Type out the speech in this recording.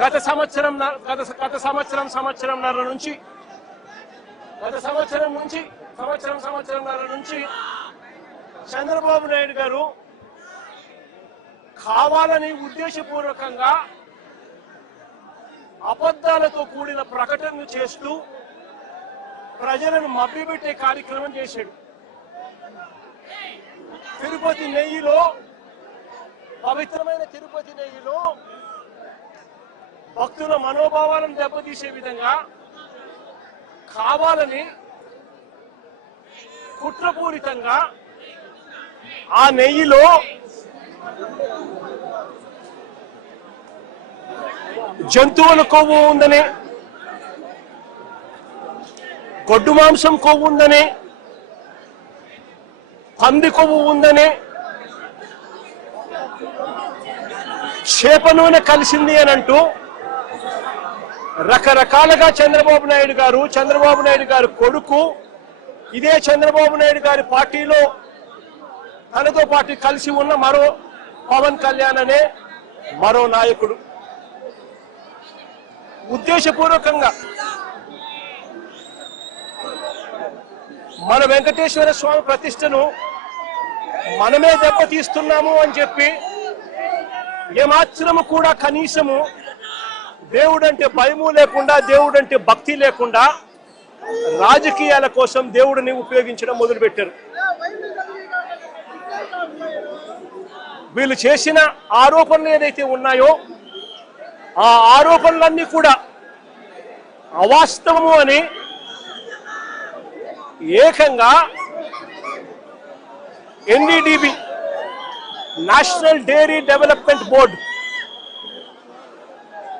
గత సంవత్సరంన్నర నుంచి చంద్రబాబు నాయుడు గారు కావాలని ఉద్దేశపూర్వకంగా అబద్ధాలతో కూడిన ప్రకటనలు చేస్తూ ప్రజలను మభ్యపెట్టే కార్యక్రమం చేశాడు. తిరుపతి నెయ్యిలో, పవిత్రమైన తిరుపతి నెయ్యిలో భక్తుల మనోభావాలను దెబ్బతీసే విధంగా కావాలని కుట్రపూరితంగా ఆ నెయ్యిలో జంతువుల కొవ్వు ఉందని, గొడ్డు మాంసం కొవ్వు ఉందని, పంది కొవ్వు ఉందని, చేప నూనె కలిసింది అని అంటూ రకరకాలుగా చంద్రబాబు నాయుడు గారు కొడుకు, ఇదే చంద్రబాబు నాయుడు గారి పార్టీలో తనతో పాటు కలిసి ఉన్న మరో పవన్ కళ్యాణ్ అనే మరో నాయకుడు ఉద్దేశపూర్వకంగా మన వెంకటేశ్వర స్వామి ప్రతిష్టను మనమే దెబ్బతీస్తున్నాము అని చెప్పి ఏమాత్రము కూడా కనీసము దేవుడంటే భయము లేకుండా, దేవుడంటే భక్తి లేకుండా రాజకీయాల కోసం దేవుడిని ఉపయోగించడం మొదలుపెట్టారు. వీళ్ళు చేసిన ఆరోపణలు ఏదైతే ఉన్నాయో ఆ ఆరోపణలన్నీ కూడా అవాస్తవము అని ఏకంగా NDDB, national dairy development board